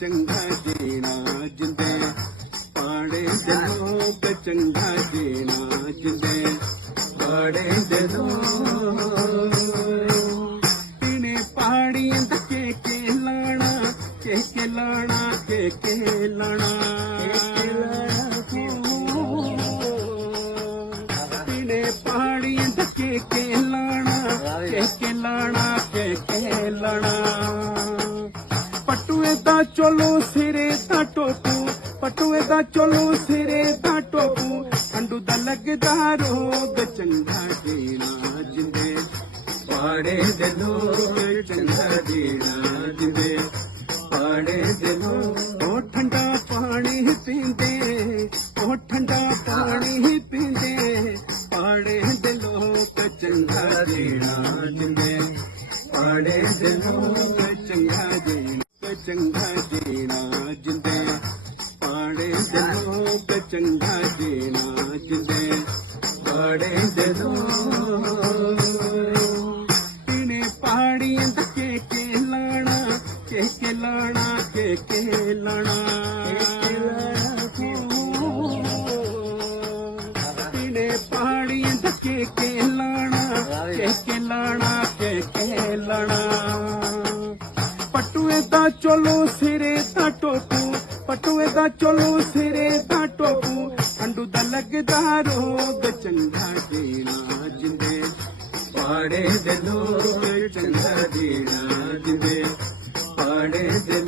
चंगा जीना जिंदे पाड़े दे लोग चंगा जीना जिंदे पाड़े दे लोग पीने पहाड़ी के लाना के लाना के लाना पीने पहाड़ी के लाना के लाना पटुए दा चलो सिरे दा टोपू पटुए दा चलो सिरे दा टोपू अंडू दा लगदा रोग चंगा जीना जिंदे पाड़े दे लोग चंगा जीना जिंदे पाड़े दे लोग ओ ठंडा पानी पींदे ओ ठंडा पानी पींदे पाड़े दे लोग चंगा जीना जिंदे पाड़े दे लोग चंगा जीना चंगा जीना जिंदे पाड़े दे लोग चंगा जीना जिंदे पाड़े दे लोग पीने पहाड़ी के लाना के लाना के लाना पीने पहाड़ी के लाना के लाना के लाना पटुए दा चलो सिरे दा टोपू पटुए दा चलो सिरे दा टोपू अंडू दा लगदा रोग चंगा जीना जिंदे पाड़े दे लोग चंगा जीना जिंदे पाड़े दे